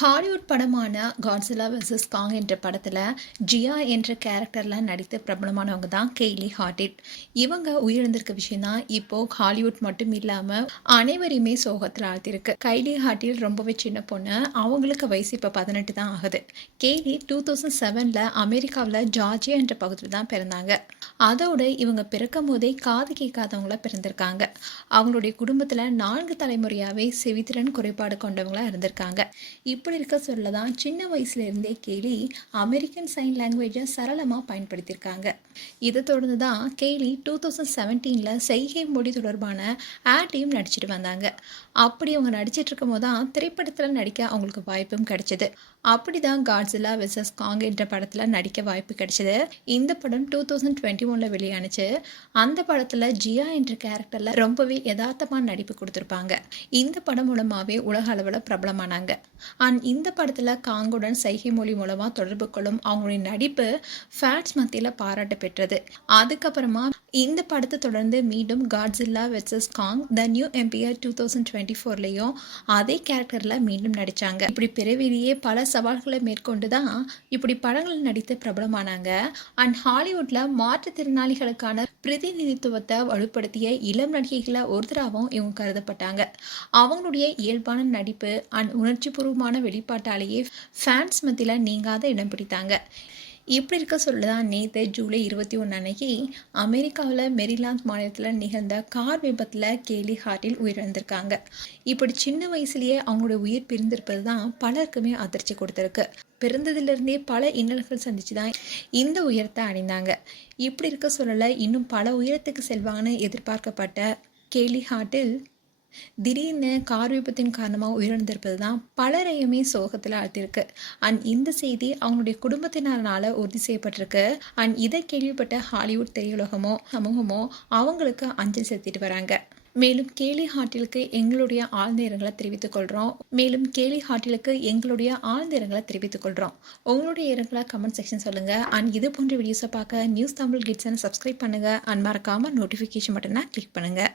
Hollywood படமான Godzilla versus காங் என்ற படத்தில் ஜியா என்ற கேரக்டரில் நடித்த பிரபலமானவங்க தான் கெய்லி ஹார்டிட். இவங்க உயிரிழந்திருக்க விஷயம் தான் இப்போ ஹாலிவுட் மட்டும் இல்லாமல் அனைவரையுமே சோகத்தில் ஆழ்த்திருக்கு. கைலி ஹார்டிட் ரொம்பவே சின்ன பொண்ணு. அவங்களுக்கு வயசு இப்போ 18 தான் ஆகுது. கெய்லி 2007 அமெரிக்காவில் ஜார்ஜியா என்ற பகுதியில் தான் பிறந்தாங்க. அதோட இவங்க பிறக்கும் போதே காது கேட்காதவங்களா பிறந்திருக்காங்க. அவங்களுடைய குடும்பத்தில் 4 தலைமுறையாகவே செவித்திறன் குறைபாடு கொண்டவங்களா இருந்திருக்காங்க. இப்படி இருக்க சொல்ல தான் சின்ன வயசுல இருந்தே கெய்லி அமெரிக்கன் சைன் லாங்குவேஜை சரளமாக பயன்படுத்தியிருக்காங்க. இதை தொடர்ந்து தான் கெய்லி 2017 செய்கை மொழி தொடர்பான ஆட்டையும் நடிச்சிட்டு வந்தாங்க. அப்படி அவங்க நடிச்சிட்டு இருக்கும் போது தான் திரைப்படத்தில் நடிக்க அவங்களுக்கு வாய்ப்பும் கிடைச்சது. அப்படிதான் காட்ஸில்லா வெர்சஸ் காங் என்ற படத்தில் நடிக்க வாய்ப்பு கிடைச்சது. இந்த படம் 2021 வெளியானுச்சு. அந்த படத்தில் ஜியா என்ற கேரக்டரில் ரொம்பவே யதார்த்தமான நடிப்பு கொடுத்துருப்பாங்க. இந்த படம் மூலமாகவே உலக அளவில் பிரபலமானாங்க. அண்ட் இந்த படத்தில் காங்குடன் சைகை மொழி மூலமாக தொடர்பு கொள்ளும் அவங்களுடைய நடிப்பு ஃபேன்ஸ் மத்தியில் பாராட்டு பெற்றது. அதுக்கப்புறமா இந்த படத்தை தொடர்ந்து மீண்டும் Godzilla versus Kong the new empire 2024லையும் அதே கேரக்டரில் மீண்டும் நடித்தாங்க. இப்படி பிறவிலேயே பல சவால்களை மேற்கொண்டு தான் இப்படி படங்கள் நடித்து பிரபலமானாங்க. அண்ட் ஹாலிவுட்டில் மாற்றுத்திறனாளிகளுக்கான பிரதிநிதித்துவத்தை வலுப்படுத்திய இளம் நடிகைகளை ஒருத்தராகவும் இவங்க கருதப்பட்டாங்க. அவங்களுடைய இயல்பான நடிப்பு அண்ட் உணர்ச்சிபூர்வமான வெளிப்பாட்டாலேயே ஃபேன்ஸ் மத்தியில் நீங்காத இடம் பிடித்தாங்க. இப்படி இருக்க சொல்லதான் நேற்று ஜூலை 21 அன்னைக்கு அமெரிக்காவில் மெரிலாந்து மாநிலத்தில் நிகழ்ந்த கார் விபத்தில் கெய்லி ஹார்டிட் உயிரிழந்திருக்காங்க. இப்படி சின்ன வயசுலேயே அவங்களுடைய உயிர் பிரிந்திருப்பது தான் பலருக்குமே அதிர்ச்சி கொடுத்துருக்கு. பிறந்ததிலிருந்தே பல இன்னல்கள் சந்திச்சு தான் இந்த உயரத்தை அடைந்தாங்க. இப்படி இருக்க சொல்லல இன்னும் பல உயரத்துக்கு செல்வாங்கன்னு எதிர்பார்க்கப்பட்ட கெய்லி ஹார்டிட் திடீர்னு கார் விபத்தின் காரணமாக உயிரிழந்திருப்பது தான் பலரையுமே சோகத்தில் ஆழ்த்திருக்கு. அண்ட் இந்த செய்தி அவங்களுடைய குடும்பத்தினரால் உறுதி செய்யப்பட்டிருக்கு. அண்ட் இதை கேள்விப்பட்ட ஹாலிவுட் திரையுலகமோ சமூகமோ அவங்களுக்கு அஞ்சலி செலுத்திட்டு வராங்க. மேலும் கெய்லி ஹார்டிலுக்கு எங்களுடைய ஆழ்ந்த இரங்கலை தெரிவித்துக் கொள்கிறோம். உங்களுடைய இரங்கலை கமெண்ட் செக்ஷன் சொல்லுங்கள். அண்ட் இது போன்ற வீடியோஸை பார்க்க நியூஸ் தமிழ் கிட்ஸை சப்ஸ்கிரைப் பண்ணுங்கள். அண்ட் மறக்காமல் நோட்டிஃபிகேஷன் பட்டனை கிளிக் பண்ணுங்கள்.